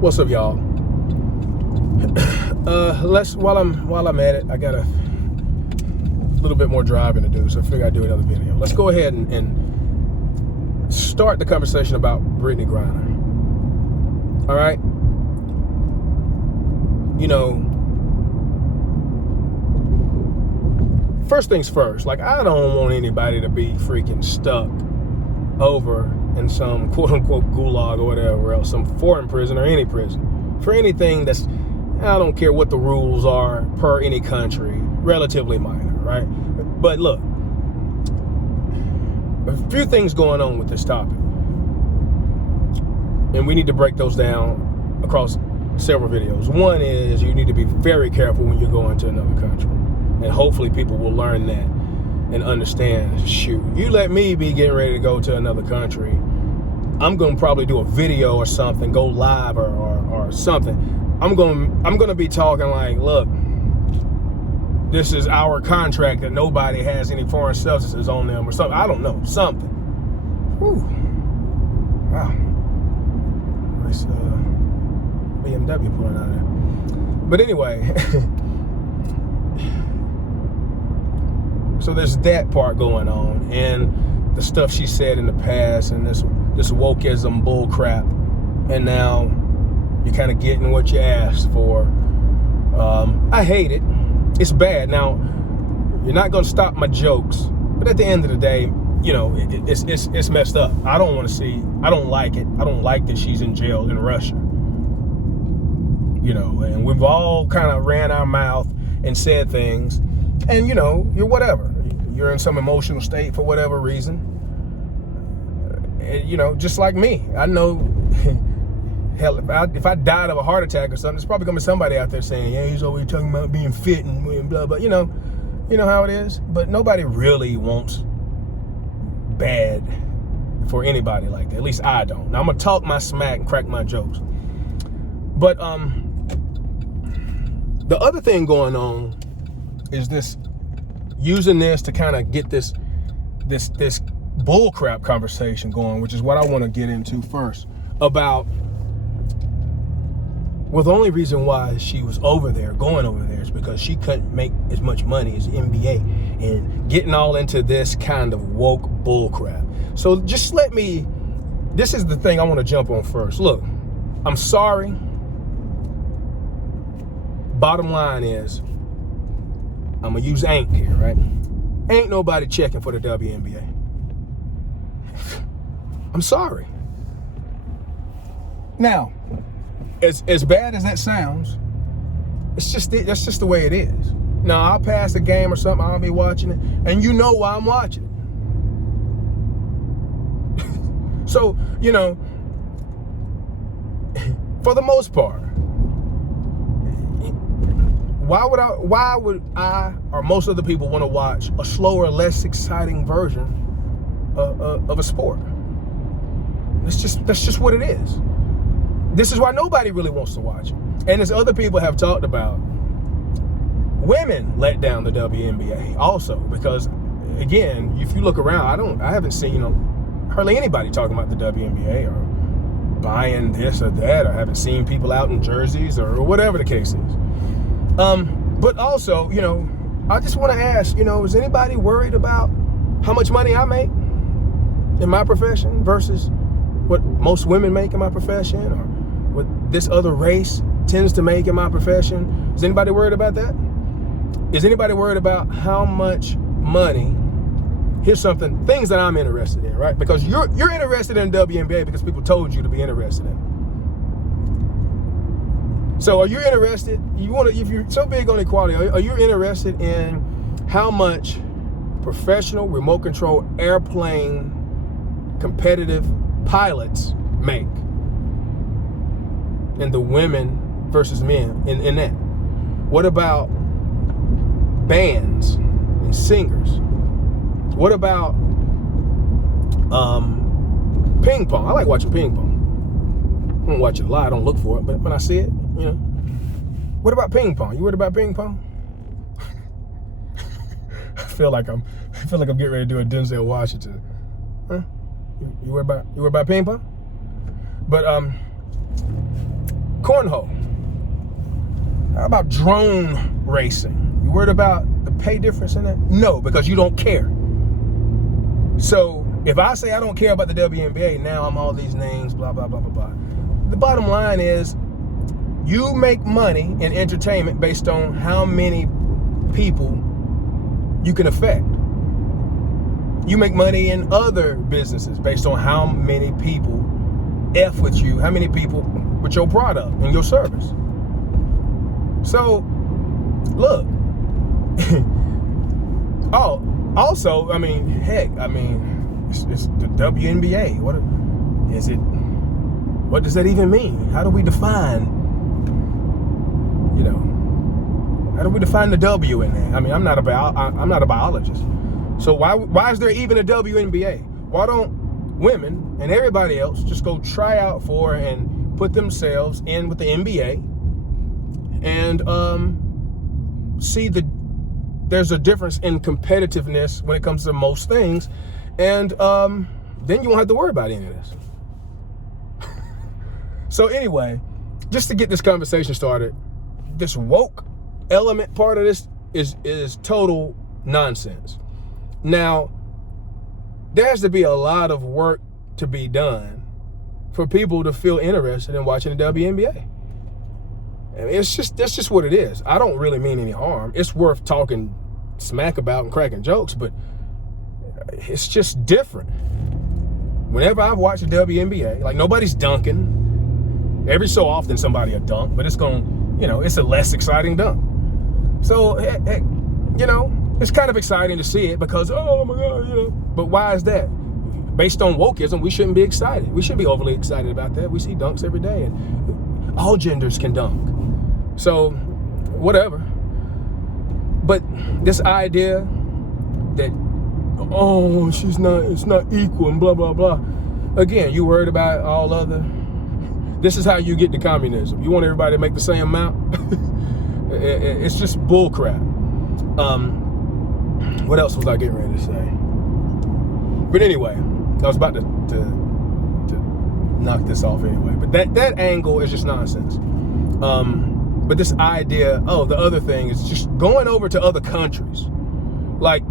What's up, y'all? While I'm at it, I got a little bit more driving to do, so I figured I'd do another video. Let's go ahead and start the conversation about Brittney Griner. All right? You know, first things first, like, I don't want anybody to be freaking stuck over in some quote-unquote gulag or whatever else, some foreign prison or any prison, for anything that's, I don't care what the rules are per any country, relatively minor, right? But look, a few things going on with this topic, and we need to break those down across several videos. One is you need to be very careful when you're going to another country, and hopefully people will learn that and understand, shoot, you let me be getting ready to go to another country, I'm going to probably do a video or something, go live or something. I'm going to be talking like, look, this is our contract that nobody has any foreign substances on them or something. I don't know, something. Whew. Wow. Nice BMW pulling out there. But anyway, so there's that part going on, and the stuff she said in the past, and this wokeism bull crap, and now you're kind of getting what you asked for. I hate it. It's bad. Now, you're not going to stop my jokes, but at the end of the day, you know, it's messed up. I don't want to see. I don't like it. I don't like that she's in jail in Russia. You know, and we've all kind of ran our mouth and said things, and you know, you're whatever. You're in some emotional state for whatever reason. And, you know, just like me, I know. Hell, if I died of a heart attack or something, there's probably gonna be somebody out there saying, "Yeah, he's always talking about being fit and blah blah." You know how it is. But nobody really wants bad for anybody like that. At least I don't. Now I'm gonna talk my smack and crack my jokes. But the other thing going on is using this to kind of get this bullcrap conversation going, which is what I want to get into first. About, well, the only reason why she was going over there is because she couldn't make as much money as the NBA, and getting all into this kind of woke bullcrap. So just this is the thing I want to jump on first. Look, I'm sorry. Bottom line is, I'm going to use ain't here, right? Ain't nobody checking for the WNBA. I'm sorry. Now, as bad as that sounds, that's just the way it is. Now, I'll pass a game or something, I'll be watching it, and you know why I'm watching it. So, you know, for the most part, why would I or most other people want to watch a slower, less exciting version of a sport? That's just what it is. This is why nobody really wants to watch it. And as other people have talked about, women let down the WNBA also, because again, if you look around, I haven't seen hardly anybody talking about the WNBA or buying this or that, or haven't seen people out in jerseys or whatever the case is. But also, you know, I just want to ask, you know, is anybody worried about how much money I make in my profession versus what most women make in my profession, or what this other race tends to make in my profession? Is anybody worried about that? Is anybody worried about how much money? Here's things that I'm interested in, right? Because you're interested in WNBA because people told you to be interested in it. So are you interested? If you're so big on equality, are you interested in how much professional remote control airplane competitive pilots make, and the women versus men in that? What about bands and singers? What about ping pong? I like watching ping pong. I don't watch it a lot, I don't look for it, but when I see it, you know. What about ping pong? You worried about ping pong? I feel like I'm getting ready to do a Denzel Washington. Huh? You worried about ping pong? But cornhole? How about drone racing? You worried about the pay difference in that? No, because you don't care. So if I say I don't care about the WNBA, now I'm all these names, blah, blah, blah, blah, blah. The bottom line is you make money in entertainment based on how many people you can affect. You make money in other businesses based on how many people F with you, how many people with your product and your service. So, look. Oh, also, I mean, heck, I mean, it's the WNBA. What is it? What does that even mean? How do we define, how do we define the W in there? I mean, I'm not a biologist. So why is there even a WNBA? Why don't women and everybody else just go try out for and put themselves in with the NBA and see there's a difference in competitiveness when it comes to most things, and then you won't have to worry about any of this. So anyway, just to get this conversation started, this woke element part of this is total nonsense. Now, there has to be a lot of work to be done for people to feel interested in watching the WNBA. I mean, that's just what it is. I don't really mean any harm. It's worth talking smack about and cracking jokes, but it's just different. Whenever I've watched the WNBA, like, nobody's dunking. Every so often somebody will dunk, but it's it's a less exciting dunk. So, heck, it's kind of exciting to see it because, oh my God, But why is that? Based on wokeism, we shouldn't be excited. We shouldn't be overly excited about that. We see dunks every day, and all genders can dunk. So, whatever. But this idea that, it's not equal and blah, blah, blah. Again, you worried about all other. This is how you get to communism. You want everybody to make the same amount? It's just bull crap. What else was I getting ready to say? But anyway, I was about to knock this off anyway. But that angle is just nonsense. But this idea, the other thing is just going over to other countries. Like,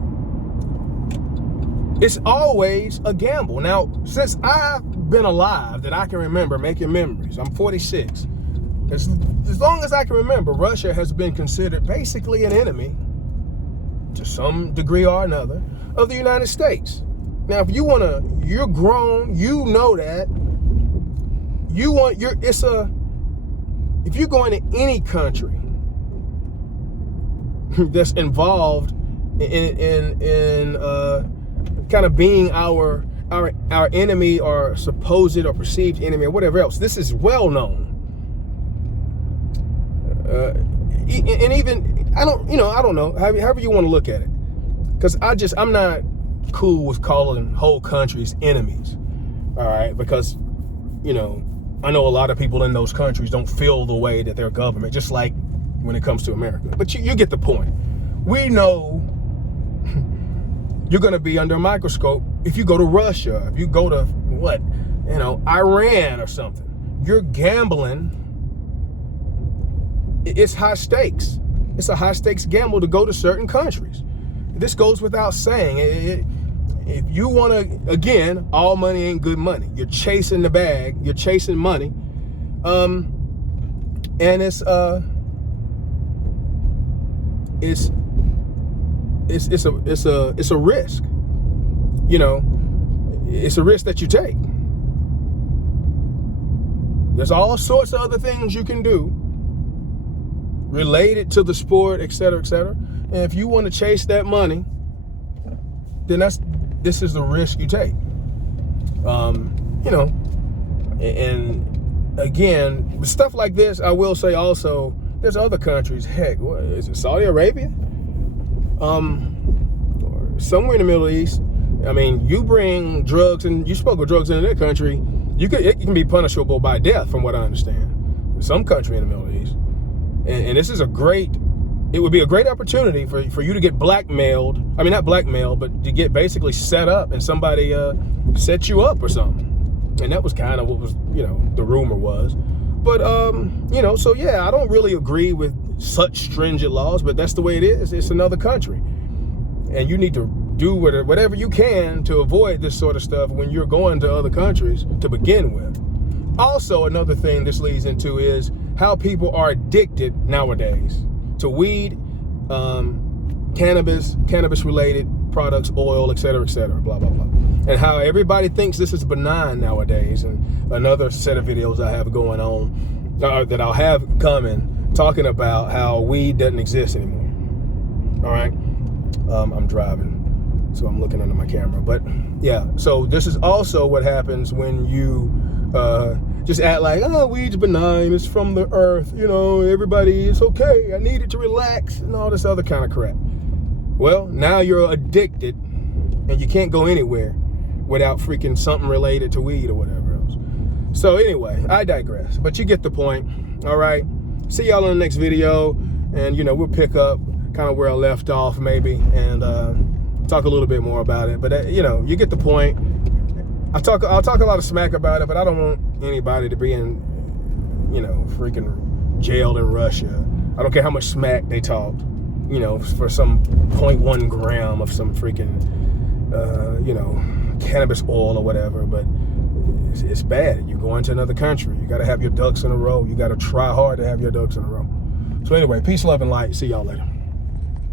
it's always a gamble. Now, since I've been alive that I can remember making memories, I'm 46. As long as I can remember, Russia has been considered basically an enemy, to some degree or another, of the United States. Now, if you're grown, you know that. If you're going to any country that's involved in kind of being our enemy or supposed or perceived enemy or whatever else, this is well known. And even, I don't know, however you want to look at it. Because I'm not cool with calling whole countries enemies. All right. Because, I know a lot of people in those countries don't feel the way that their government, just like when it comes to America. But you get the point. We know you're going to be under a microscope if you go to Russia, if you go to Iran or something. You're gambling. It's high stakes. It's a high stakes gamble to go to certain countries. This goes without saying. If you want to, again, all money ain't good money. You're chasing the bag. You're chasing money. And it's a risk. It's a risk that you take. There's all sorts of other things you can do related to the sport, et cetera, et cetera. And if you want to chase that money, then this is the risk you take. And again, with stuff like this, I will say also, there's other countries, heck, what is it, Saudi Arabia? Or somewhere in the Middle East. I mean, you bring drugs and you smuggle drugs into that country, it can be punishable by death, from what I understand. Some country in the Middle East. And this is it would be a great opportunity for you to get blackmailed. I mean, not blackmailed, but to get basically set up and somebody set you up or something. And that was kind of what was, the rumor was. But, you know, so yeah, I don't really agree with such stringent laws, but that's the way it is. It's another country. And you need to do whatever you can to avoid this sort of stuff when you're going to other countries to begin with. Also, another thing this leads into is how people are addicted nowadays to weed, cannabis-related products, oil, et cetera, blah, blah, blah. And how everybody thinks this is benign nowadays. And another set of videos I have going on, that I'll have coming, talking about how weed doesn't exist anymore. All right? I'm driving, so I'm looking under my camera. But yeah, so this is also what happens when you just act like, oh, weed's benign, it's from the earth, you know, everybody, it's okay, I need it to relax, and all this other kind of crap. Well, now you're addicted, and you can't go anywhere without freaking something related to weed or whatever else. So anyway, I digress, but you get the point. All right, see y'all in the next video, and you know, we'll pick up kind of where I left off maybe, and talk a little bit more about it. But you know, you get the point. I'll talk a lot of smack about it, but I don't want anybody to be in, you know, freaking jailed in Russia. I don't care how much smack they talked, you know, for some 0.1 gram of some freaking, you know, cannabis oil or whatever. But it's bad. You're going to another country. You got to have your ducks in a row. You got to try hard to have your ducks in a row. So anyway, peace, love, and light. See y'all later.